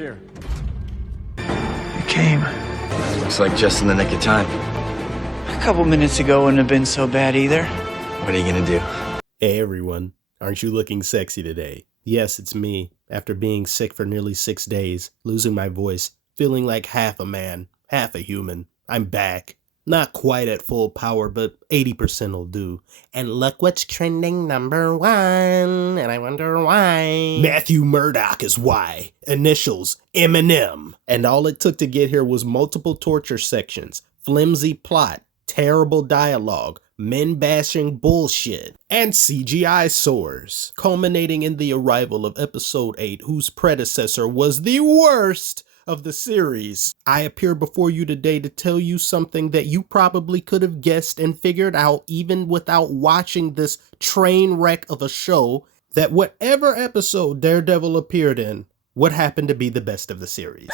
here. You came. Looks like just in the nick of time. A couple minutes ago wouldn't have been so bad either. What are you gonna do? Hey everyone, aren't you looking sexy today? Yes, it's me. After being sick for nearly 6 days, losing my voice, feeling like half a man, half a human, I'm back. Not quite at full power, but 80% will do. And look what's trending #1, and I wonder why. Matthew Murdock is why. Initials, Eminem. And all it took to get here was multiple torture sections, flimsy plot, terrible dialogue, men-bashing bullshit, and CGI sores, culminating in the arrival of episode 8, whose predecessor was the worst of the series. I appear before you today to tell you something that you probably could have guessed and figured out even without watching this train wreck of a show, that whatever episode Daredevil appeared in would happen to be the best of the series.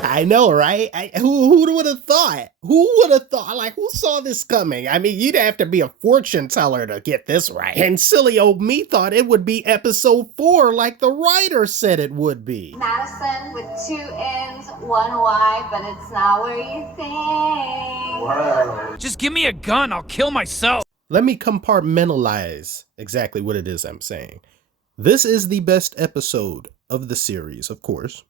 I know, right? Who would have thought? Who would have thought? Like, who saw this coming? I mean, you'd have to be a fortune teller to get this right. And silly old me thought it would be episode 4 like the writer said it would be. Madison with 2 N's, 1 Y, but it's not where you think. Wow. Just give me a gun, I'll kill myself. Let me compartmentalize exactly what it is I'm saying. This is the best episode of the series, of course.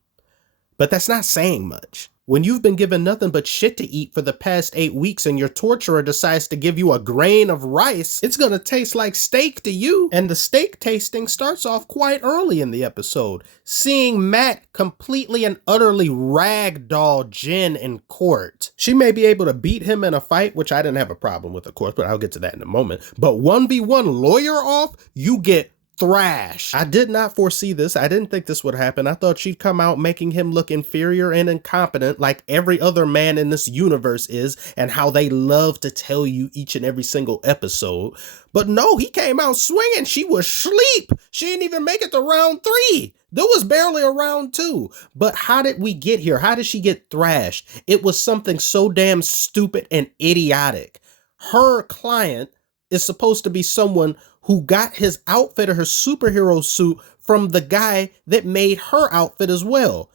But that's not saying much. When you've been given nothing but shit to eat for the past 8 weeks and your torturer decides to give you a grain of rice, it's gonna taste like steak to you. And the steak tasting starts off quite early in the episode, seeing Matt completely and utterly ragdoll Jen in court. She may be able to beat him in a fight, which I didn't have a problem with, of course, but I'll get to that in a moment. But 1v1 lawyer off, you get thrash. I did not foresee this. I didn't think this would happen. I thought she'd come out making him look inferior and incompetent like every other man in this universe is, and how they love to tell you each and every single episode. But no, he came out swinging. She was asleep. She didn't even make it to round 3. There was barely a round 2. But how did we get here? How did she get thrashed? It was something so damn stupid and idiotic. Her client is supposed to be someone who got his outfit or her superhero suit from the guy that made her outfit as well.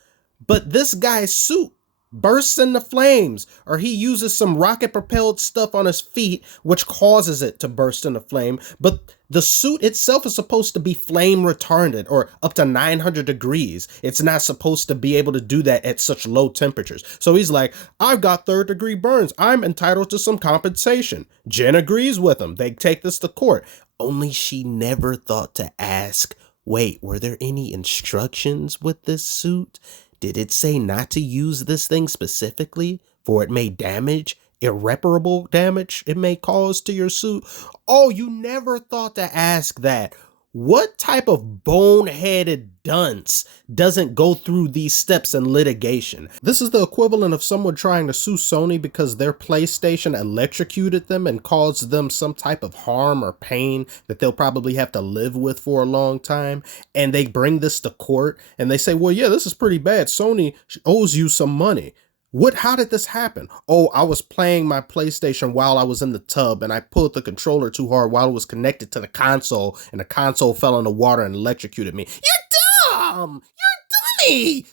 But this guy's suit bursts into flames, or he uses some rocket-propelled stuff on his feet, which causes it to burst into flame. But the suit itself is supposed to be flame retardant, or up to 900 degrees. It's not supposed to be able to do that at such low temperatures. So he's like, I've got 3rd-degree burns. I'm entitled to some compensation. Jen agrees with him. They take this to court. Only she never thought to ask, wait, were there any instructions with this suit? Did it say not to use this thing specifically, for it may damage, irreparable damage it may cause to your suit? Oh, you never thought to ask that. What type of boneheaded dunce doesn't go through these steps in litigation? This is the equivalent of someone trying to sue Sony because their PlayStation electrocuted them and caused them some type of harm or pain that they'll probably have to live with for a long time. And they bring this to court and they say, well, yeah, this is pretty bad. Sony owes you some money. How did this happen? Oh, I was playing my PlayStation while I was in the tub and I pulled the controller too hard while it was connected to the console and the console fell in the water and electrocuted me. You're dumb! You're dummy!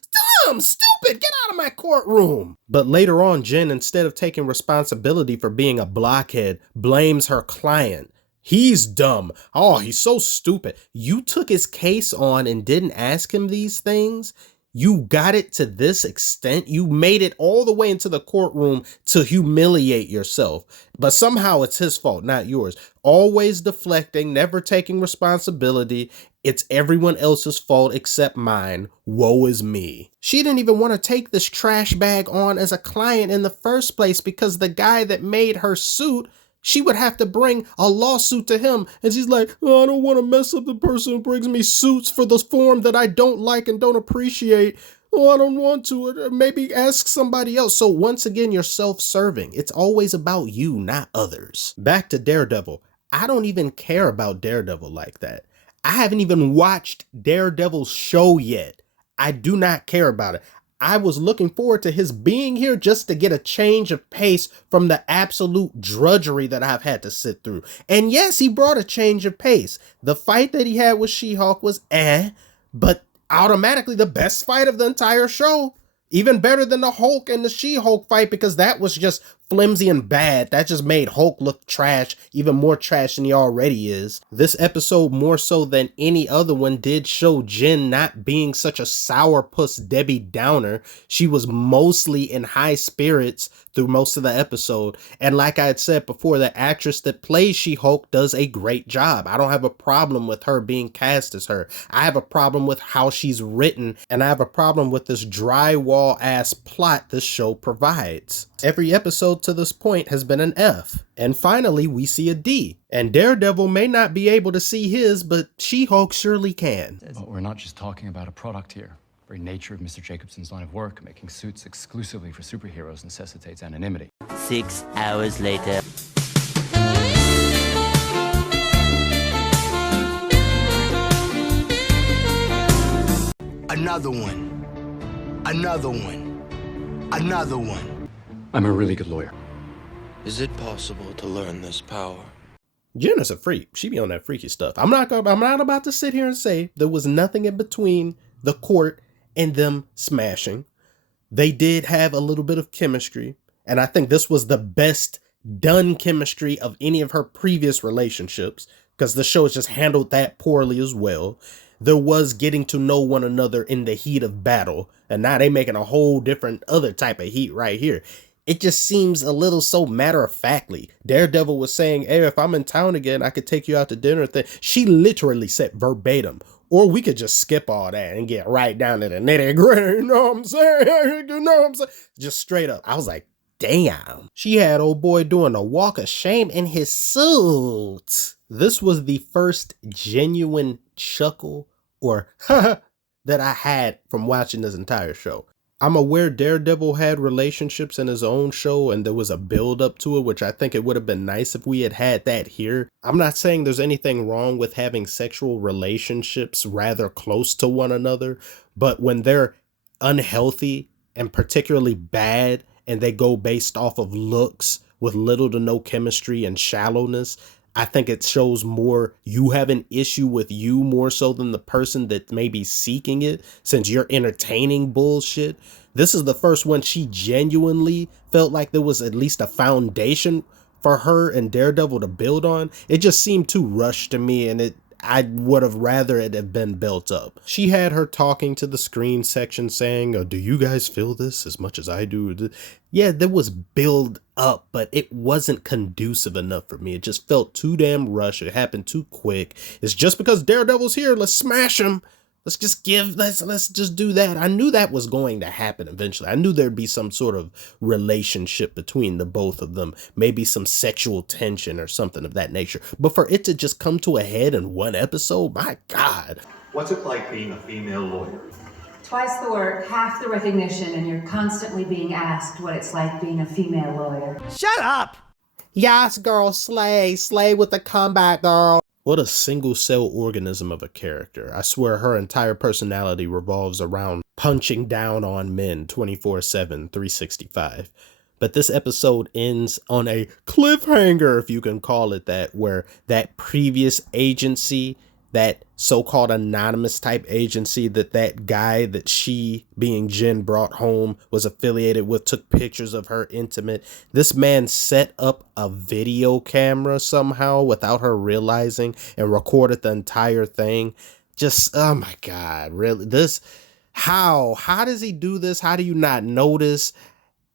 Dumb! Stupid! Get out of my courtroom! But later on, Jen, instead of taking responsibility for being a blockhead, blames her client. He's dumb. Oh, he's so stupid. You took his case on and didn't ask him these things? You got it to this extent? You made it all the way into the courtroom to humiliate yourself. But somehow it's his fault, not yours. Always deflecting, never taking responsibility. It's everyone else's fault except mine. Woe is me. She didn't even want to take this trash bag on as a client in the first place because the guy that made her suit, she would have to bring a lawsuit to him. And she's like, oh, I don't want to mess up the person who brings me suits for the form that I don't like and don't appreciate. Oh, I don't want to. Maybe ask somebody else. So once again, you're self-serving. It's always about you, not others. Back to Daredevil. I don't even care about Daredevil like that. I haven't even watched Daredevil's show yet. I do not care about it. I was looking forward to his being here just to get a change of pace from the absolute drudgery that I've had to sit through. And yes, he brought a change of pace. The fight that he had with She-Hulk was but automatically the best fight of the entire show. Even better than the Hulk and the She-Hulk fight, because that was just flimsy and bad. That just made Hulk look trash, even more trash than he already is. This episode, more so than any other one, did show Jen not being such a sourpuss Debbie Downer. She was mostly in high spirits through most of the episode. And like I had said before, the actress that plays She-Hulk does a great job. I don't have a problem with her being cast as her. I have a problem with how she's written, and I have a problem with this drywall ass plot this show provides. Every episode to this point has been an F. And finally, we see a D. And Daredevil may not be able to see his, but She-Hulk surely can. But we're not just talking about a product here. The very nature of Mr. Jacobson's line of work, making suits exclusively for superheroes, necessitates anonymity. 6 hours later. Another one. Another one. Another one. I'm a really good lawyer. Is it possible to learn this power? Jen is a freak. She be on that freaky stuff. I'm not about to sit here and say there was nothing in between the court and them smashing. They did have a little bit of chemistry, and I think this was the best done chemistry of any of her previous relationships, because the show has just handled that poorly as well. There was getting to know one another in the heat of battle, and now they making a whole different other type of heat right here. It just seems a little so matter-of-factly. Daredevil was saying, hey, if I'm in town again, I could take you out to dinner thing. She literally said verbatim. Or we could just skip all that and get right down to the nitty-gritty, you know what I'm saying? You know what I'm saying? Just straight up. I was like, damn. She had old boy doing a walk of shame in his suit. This was the first genuine chuckle or that I had from watching this entire show. I'm aware Daredevil had relationships in his own show and there was a build up to it, which I think it would have been nice if we had that here. I'm not saying there's anything wrong with having sexual relationships rather close to one another, but when they're unhealthy and particularly bad and they go based off of looks with little to no chemistry and shallowness, I think it shows more you have an issue with you more so than the person that may be seeking it, since you're entertaining bullshit. This is the first one she genuinely felt like there was at least a foundation for her and Daredevil to build on. It just seemed too rushed to me, and I would have rather it have been built up. She had her talking to the screen section saying, oh, do you guys feel this as much as I do? Yeah, there was build up, but it wasn't conducive enough for me. It just felt too damn rushed. It happened too quick. It's just because Daredevil's here, let's smash him. Let's just do that. I knew that was going to happen eventually. I knew there'd be some sort of relationship between the both of them, maybe some sexual tension or something of that nature. But for it to just come to a head in one episode, my God. What's it like being a female lawyer? Twice the work, half the recognition, and you're constantly being asked what it's like being a female lawyer. Shut up! Yes, girl, slay with the comeback, girl. What a single cell organism of a character. I swear her entire personality revolves around punching down on men 24/7, 365. But this episode ends on a cliffhanger, if you can call it that, where that previous agency, that so-called anonymous type agency that guy that she, being Jen, brought home, was affiliated with, took pictures of her intimate. This man set up a video camera somehow without her realizing and recorded the entire thing. Just, oh my God, really? How does he do this? How do you not notice?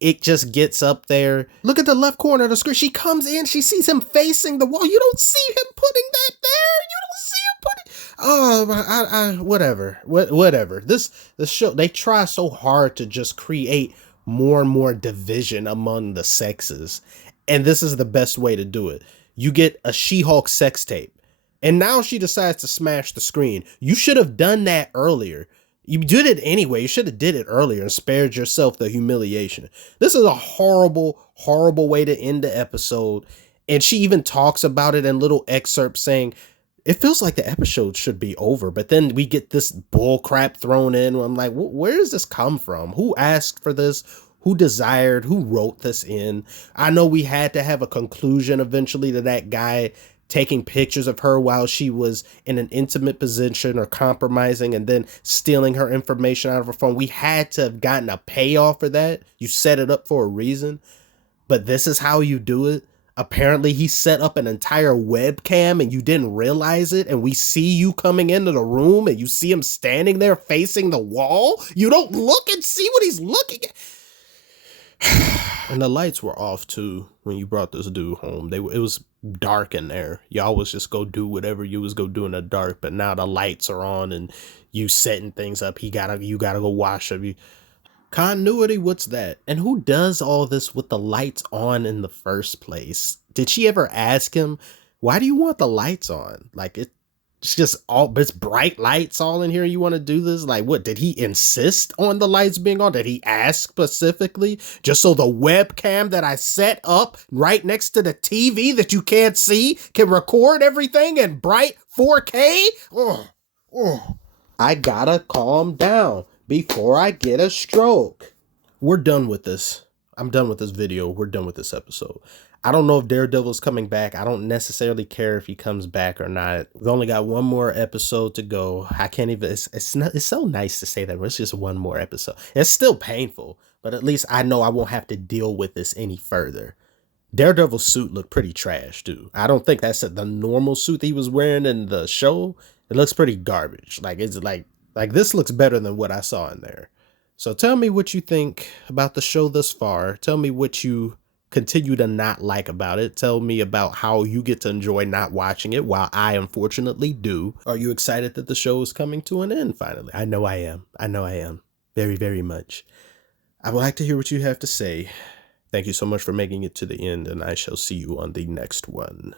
It just gets up there. Look at the left corner of the screen. She comes in, she sees him facing the wall. You don't see him putting that there. You don't see him putting. Oh, whatever. This show, they try so hard to just create more and more division among the sexes, and this is the best way to do it. You get a She-Hulk sex tape, and now she decides to smash the screen. You should have done that earlier. You did it anyway. You should have did it earlier and spared yourself the humiliation. This is a horrible, horrible way to end the episode. And she even talks about it in little excerpts saying, it feels like the episode should be over. But then we get this bull crap thrown in. I'm like, where does this come from? Who asked for this? Who who wrote this in? I know we had to have a conclusion eventually to that guy taking pictures of her while she was in an intimate position or compromising, and then stealing her information out of her phone. We had to have gotten a payoff for that. You set it up for a reason, but this is how you do it. Apparently he set up an entire webcam and you didn't realize it, and we see you coming into the room and you see him standing there facing the wall. You don't look and see what he's looking at. And the lights were off too when you brought this dude home. It was dark in there. Y'all was just go do whatever you was go do in the dark, but now the lights are on and you setting things up. You gotta go wash up. Continuity, what's that? And who does all this with the lights on in the first place? Did she ever ask him, why do you want the lights on? Like, it's just it's bright lights all in here. You want to do this? Like, what, did he insist on the lights being on? Did he ask specifically just so the webcam that I set up right next to the TV that you can't see can record everything in bright 4K? I gotta calm down before I get a stroke. We're done with this. I'm done with this video. We're done with this episode. I don't know if Daredevil's coming back. I don't necessarily care if he comes back or not. We've only got one more episode to go. I can't even, it's so nice to say that it's just one more episode. It's still painful, but at least I know I won't have to deal with this any further. Daredevil's suit looked pretty trash too. I don't think that's the normal suit he was wearing in the show. It looks pretty garbage. Like, it's like this looks better than what I saw in there. So tell me what you think about the show thus far. Tell me what you continue to not like about it. Tell me about how you get to enjoy not watching it while I unfortunately do. Are you excited that the show is coming to an end finally? I know I am. I know I am. Very, very much. I would like to hear what you have to say. Thank you so much for making it to the end, and I shall see you on the next one.